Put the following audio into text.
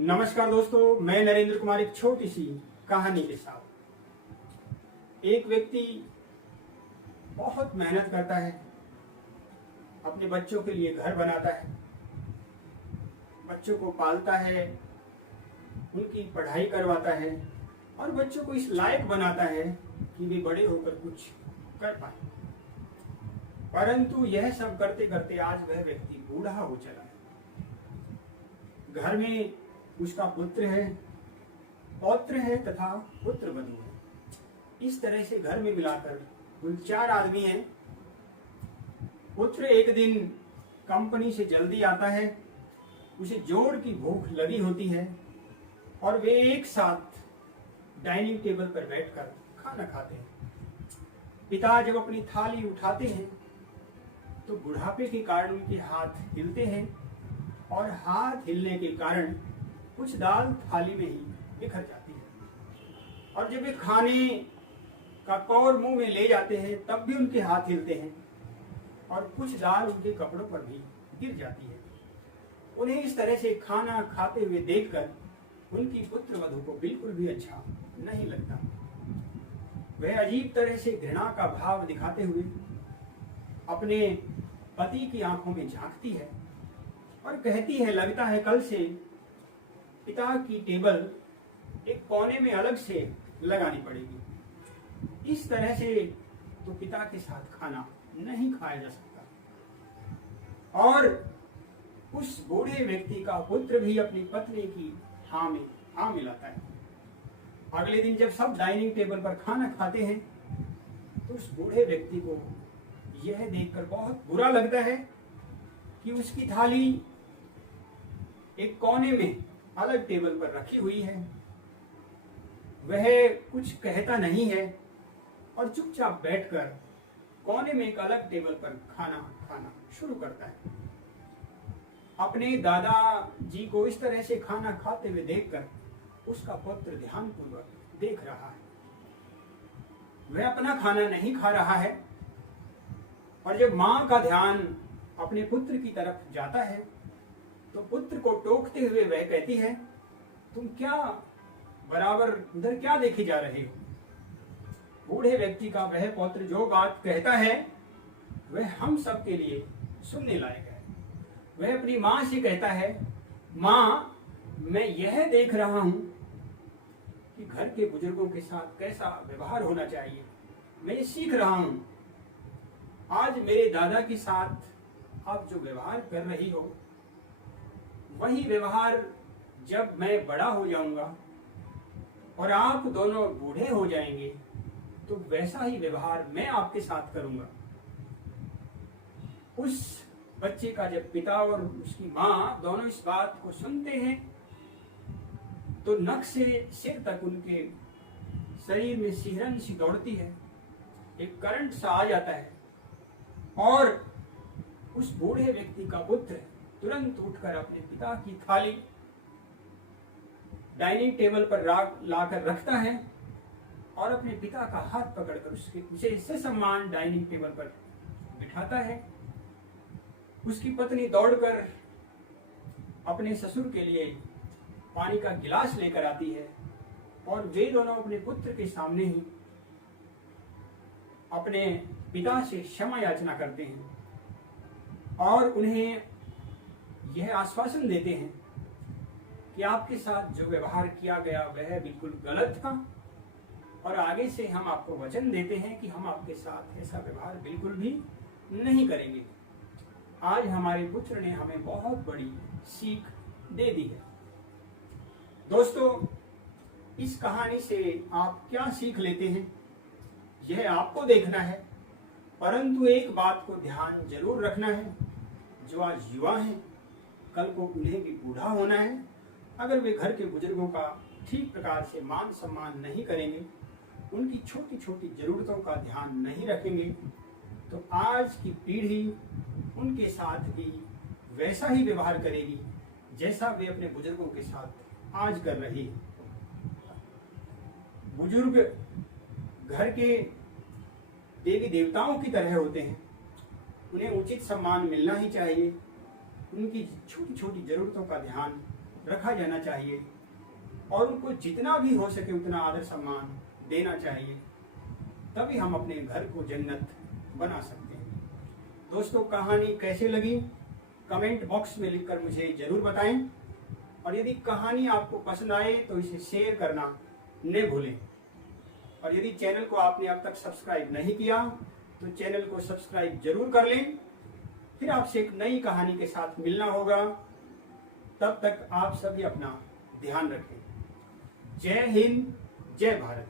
नमस्कार दोस्तों, मैं नरेंद्र कुमार एक छोटी सी कहानी के साथ। एक व्यक्ति बहुत मेहनत करता है, अपने बच्चों के लिए घर बनाता है, बच्चों को पालता है, उनकी पढ़ाई करवाता है और बच्चों को इस लायक बनाता है कि वे बड़े होकर कुछ कर पाए। परंतु यह सब करते करते आज वह व्यक्ति बूढ़ा हो चला है। घर में उसका पुत्र है, पौत्र है तथा पुत्र वधू है। इस तरह से घर में मिलाकर कुल 4 आदमी हैं। पुत्र एक दिन कंपनी से जल्दी आता है, उसे जोर की भूख लगी होती है और वे एक साथ डाइनिंग टेबल पर बैठकर खाना खाते हैं। पिता जब अपनी थाली उठाते हैं तो बुढ़ापे के कारण उनके हाथ हिलते हैं और हाथ हिलने के कारण कुछ दाल थाली में ही बिखर जाती है। और जब वे खाने का कौर मुंह में ले जाते हैं तब भी उनके हाथ हिलते हैं और कुछ दाल उनके कपड़ों पर भी गिर जाती है। उन्हें इस तरह से खाना खाते हुए देखकर उनकी पुत्र वधू को बिल्कुल भी अच्छा नहीं लगता। वह अजीब तरह से घृणा का भाव दिखाते हुए अपने पति की आंखों में झांकती है और कहती है, लगता है कल से पिता की टेबल एक कोने में अलग से लगानी पड़ेगी। इस तरह से तो पिता के साथ खाना नहीं खाया जा सकता। और उस बूढ़े व्यक्ति का पुत्र भी अपनी पत्नी की हाँ में हाँ मिलाता है। अगले दिन जब सब डाइनिंग टेबल पर खाना खाते हैं तो उस बूढ़े व्यक्ति को यह देखकर बहुत बुरा लगता है कि उसकी थाली एक कोने में अलग टेबल पर रखी हुई है। वह कुछ कहता नहीं है और चुपचाप बैठकर कोने में एक अलग टेबल पर खाना खाना शुरू करता है। अपने दादाजी को इस तरह से खाना खाते हुए देखकर उसका पुत्र ध्यानपूर्वक देख रहा है। वह अपना खाना नहीं खा रहा है और जब मां का ध्यान अपने पुत्र की तरफ जाता है तो पुत्र को टोकते हुए वह कहती है, तुम क्या बराबर उधर क्या देखे जा रहे हो। बूढ़े व्यक्ति का वह पुत्र जो बात कहता है वह हम सब के लिए सुनने लायक है। वह अपनी मां से कहता है, मां, मैं यह देख रहा हूं कि घर के बुजुर्गों के साथ कैसा व्यवहार होना चाहिए। मैं ये सीख रहा हूं। आज मेरे दादा के साथ आप जो व्यवहार कर रही हो वही व्यवहार जब मैं बड़ा हो जाऊंगा और आप दोनों बूढ़े हो जाएंगे तो वैसा ही व्यवहार मैं आपके साथ करूंगा। उस बच्चे का जब पिता और उसकी मां दोनों इस बात को सुनते हैं तो नख से सिर तक उनके शरीर में सिहरन सी दौड़ती है, एक करंट सा आ जाता है और उस बूढ़े व्यक्ति का पुत्र तुरंत उठकर अपने पिता की थाली डाइनिंग टेबल पर लाकर रखता है और अपने पिता का हाथ पकड़कर उसे ससम्मान डाइनिंग टेबल पर बिठाता है। उसकी पत्नी दौड़कर अपने ससुर के लिए पानी का गिलास लेकर आती है और वे दोनों अपने पुत्र के सामने ही अपने पिता से क्षमा याचना करते हैं और उन्हें यह आश्वासन देते हैं कि आपके साथ जो व्यवहार किया गया वह बिल्कुल गलत था और आगे से हम आपको वचन देते हैं कि हम आपके साथ ऐसा व्यवहार बिल्कुल भी नहीं करेंगे। आज हमारे पुत्र ने हमें बहुत बड़ी सीख दे दी है। दोस्तों, इस कहानी से आप क्या सीख लेते हैं यह आपको देखना है, परंतु एक बात को ध्यान जरूर रखना है, जो आज युवा हैं कल को उन्हें भी बूढ़ा होना है। अगर वे घर के बुजुर्गों का ठीक प्रकार से मान सम्मान नहीं करेंगे, उनकी छोटी छोटी जरूरतों का ध्यान नहीं रखेंगे तो आज की पीढ़ी उनके साथ भी वैसा ही व्यवहार करेगी जैसा वे अपने बुजुर्गों के साथ आज कर रही है। बुजुर्ग घर के देवी देवताओं की तरह होते हैं, उन्हें उचित सम्मान मिलना ही चाहिए। उनकी छोटी छोटी जरूरतों का ध्यान रखा जाना चाहिए और उनको जितना भी हो सके उतना आदर सम्मान देना चाहिए, तभी हम अपने घर को जन्नत बना सकते हैं। दोस्तों, कहानी कैसे लगी कमेंट बॉक्स में लिखकर मुझे जरूर बताएं, और यदि कहानी आपको पसंद आए तो इसे शेयर करना न भूलें। और यदि चैनल को आपने अब तक सब्सक्राइब नहीं किया तो चैनल को सब्सक्राइब जरूर कर लें। फिर आपसे एक नई कहानी के साथ मिलना होगा। तब तक आप सभी अपना ध्यान रखें। जय हिंद, जय भारत।